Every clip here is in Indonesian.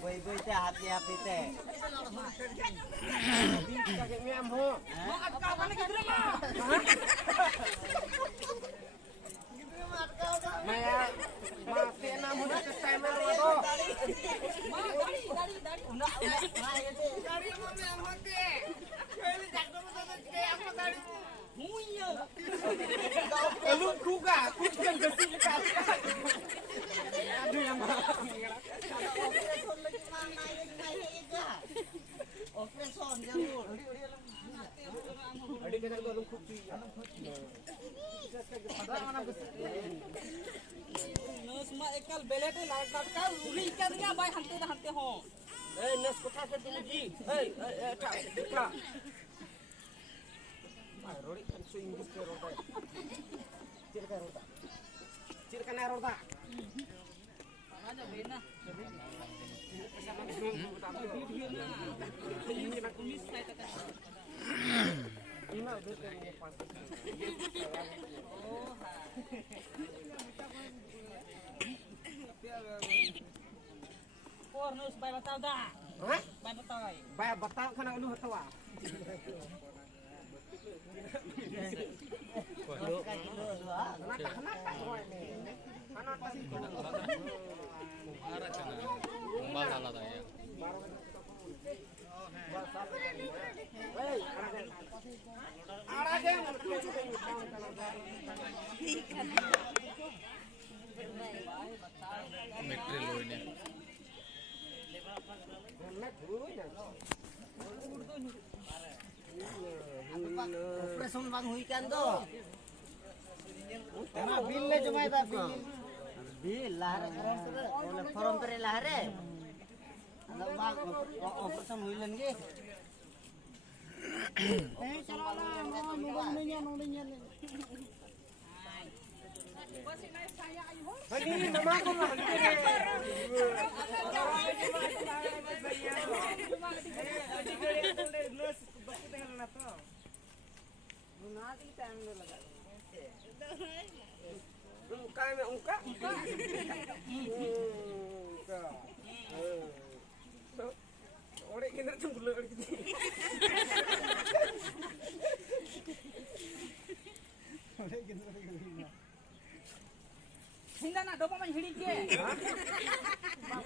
Boy-boy hati-hati teh. Semua ekal belete natka uri ikannya baik hantu ho. Nas kota ke tinggi. Tak. Rori kan su Inggris ke rota. Cirkan rota. Aja bena. Por nus bay batal dah. Hah? Bay batal. Bay batal kana lu hatawa. Kenapa semua ini? Mana pasti Masalah ya. Metri lo ini. Operasi bang huikan tuh. Karena bilnya cuma itu bil lahar oleh forum peri lahar ada bang operasi huilan ke ini nama aku mah Orang kena tunggu lagi. Hinda nak dopa man hidik ke.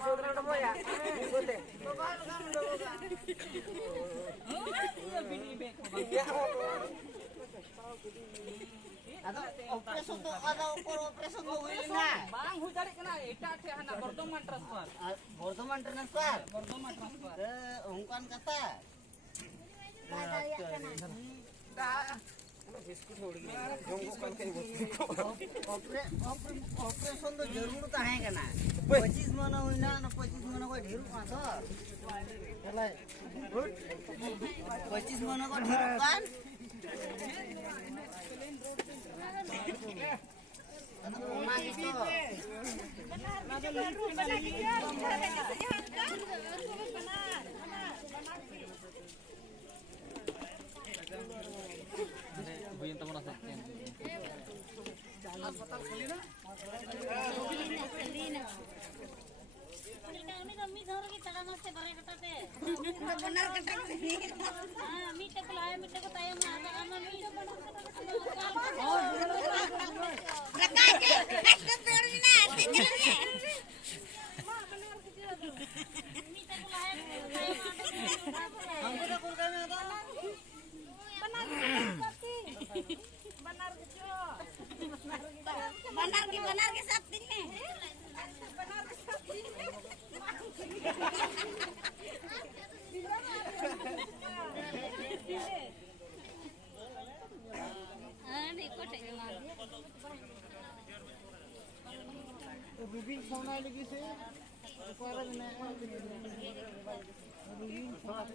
Saudara dopa ya. Ikuti. Dopa kamu dopa. Iya bini be. Ada operasi untuk ada operasi untuk Wilna. Bang hu cari kena eta the hana Bordman transfer. Bordman transfer. Bordman transfer. Ungkan kata. Dah. Operation तो जरूर तो है ना 25 मना हुई ना 25 मना को ढेर का तो 25 मना को ढेर कान Buyan teman rasa. benar kata ini. Mita kelaya mita ko tayo mga ama mita benar kata. Oh, rakay. Ito pero na, tingnan. Ma benar gitu. Mita kelaya tayo mga. हमको तो कुल करना था Benar sakti. Benar gitu. Benar ke sakti ni. Benar ke sakti. बिबिन फोन आए लगी से पर मैं बिबिन फोन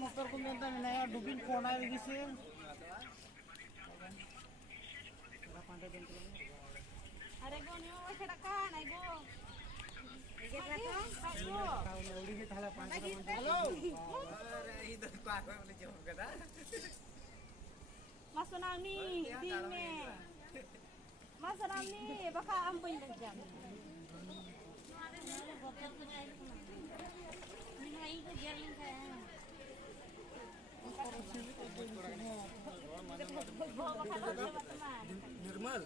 मोटर को मिलता है नया बिबिन फोन आए लगी से अरे गो न्यू वैसे रखा नहीं गो ये रखा गो उड़ी के थाला पानी हेलो अरे इधर को आके बोले जो कदा masuk nang ni, ding ni. Masalah ni baka ambil jam. निर्मल